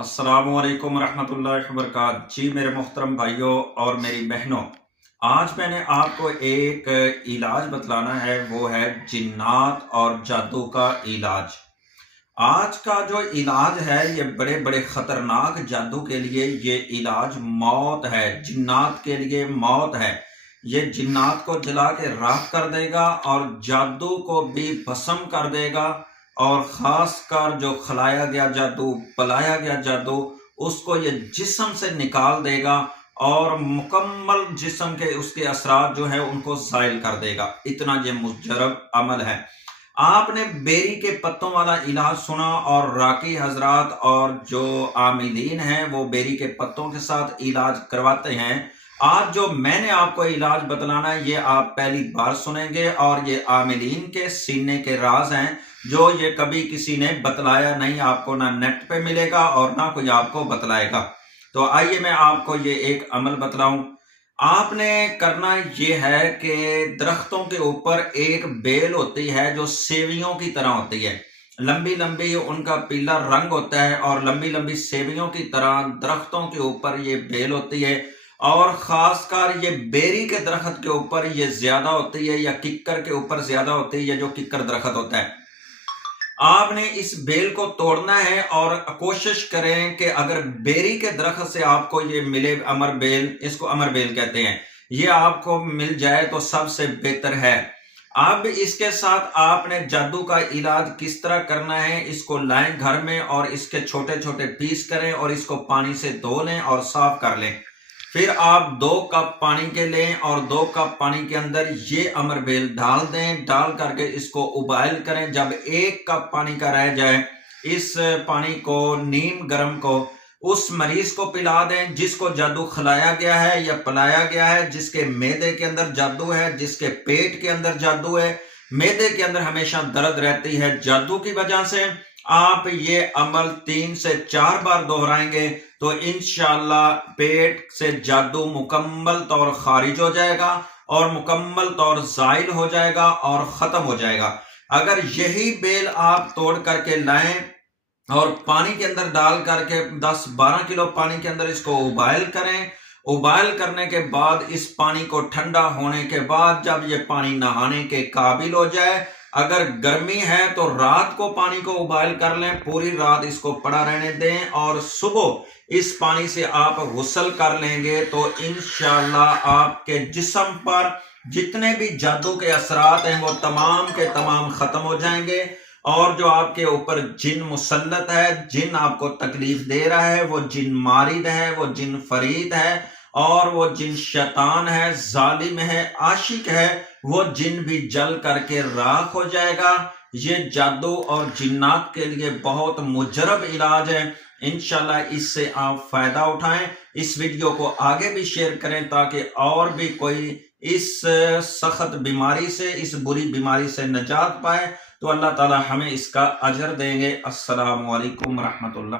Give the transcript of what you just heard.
अस्सलाम वालेकुम रहमतुल्लाहि वबरकातुहू। जी मेरे मोहतरम भाइयों और मेरी बहनों, आज मैंने आपको एक इलाज बतलाना है, वो है जिन्नात और जादू का इलाज। आज का जो इलाज है ये बड़े बड़े खतरनाक जादू के लिए ये इलाज मौत है, जिन्नात के लिए मौत है। ये जिन्नात को जला के राख कर देगा और जादू को भी भस्म कर देगा, और ख़ास कर जो खलाया गया जादू, पलाया गया जादू, उसको ये जिस्म से निकाल देगा और मुकम्मल जिस्म के उसके असरात जो है उनको ज़ाइल कर देगा। इतना ये मुजरब अमल है। आपने बेरी के पत्तों वाला इलाज सुना, और राकी हजरात और जो आमिलीन हैं वो बेरी के पत्तों के साथ इलाज करवाते हैं। आज जो मैंने आपको इलाज बतलाना है ये आप पहली बार सुनेंगे, और ये आमिलीन के सीने के राज हैं जो ये कभी किसी ने बतलाया नहीं आपको, ना नेट पे मिलेगा और ना कोई आपको बतलाएगा। तो आइए मैं आपको ये एक अमल बतलाऊं। आपने करना ये है कि दरख्तों के ऊपर एक बेल होती है जो सेवियों की तरह होती है, लंबी लंबी उनका पीला रंग होता है, और लंबी लंबी सेवियों की तरह दरख्तों के ऊपर ये बेल होती है। और खासकर ये बेरी के दरख्त के ऊपर ये ज्यादा होती है, या किक्कर के ऊपर ज्यादा होती है, जो किक्कर दरख्त होता है। आपने इस बेल को तोड़ना है, और कोशिश करें कि अगर बेरी के दरख्त से आपको ये मिले अमर बेल, इसको अमर बेल कहते हैं, ये आपको मिल जाए तो सबसे बेहतर है। अब इसके साथ आपने जादू का इलाज किस तरह करना है, इसको लाएं घर में और इसके छोटे छोटे पीस करें और इसको पानी से धो लें और साफ कर लें। फिर आप 2 कप पानी के लें और 2 कप पानी के अंदर ये अमर बेल डाल दें। डाल करके इसको उबाइल करें। जब 1 कप पानी का रह जाए, इस पानी को, नीम गरम को, उस मरीज को पिला दें जिसको जादू खिलाया गया है या पिलाया गया है, जिसके मैदे के अंदर जादू है, जिसके पेट के अंदर जादू है। मैदे के अंदर हमेशा दर्द रहती है जादू की वजह से। आप ये अमल 3 से 4 बार दोहराएंगे तो इंशाअल्लाह पेट से जादू मुकम्मल तौर खारिज हो जाएगा और मुकम्मल तौर ज़ाइल हो जाएगा और ख़त्म हो जाएगा। अगर यही बेल आप तोड़ करके लाएं और पानी के अंदर डाल करके 10-12 किलो पानी के अंदर इसको उबाइल करें। उबाइल करने के बाद इस पानी को ठंडा होने के बाद जब ये पानी नहाने के काबिल हो जाए, अगर गर्मी है तो रात को पानी को उबाइल कर लें, पूरी रात इसको पड़ा रहने दें, और सुबह इस पानी से आप गुस्ल कर लेंगे तो इंशाअल्लाह आपके जिस्म पर जितने भी जादू के असरात हैं वो तमाम के तमाम खत्म हो जाएंगे। और जो आपके ऊपर जिन मुसल्लत है, जिन आपको तकलीफ दे रहा है, वो जिन मारिद है, वो जिन फरीद है, और वो जिन शैतान है, जालिम है, आशिक है, वो जिन भी जल करके राख हो जाएगा। ये जादू और जिन्नात के लिए बहुत मुजरब इलाज है। इंशाल्लाह इससे आप फायदा उठाएं। इस वीडियो को आगे भी शेयर करें ताकि और भी कोई इस सख्त बीमारी से, इस बुरी बीमारी से निजात पाए। तो अल्लाह ताला हमें इसका अजर देंगे। अस्सलामु अलैकुम रहमतुल्लाह।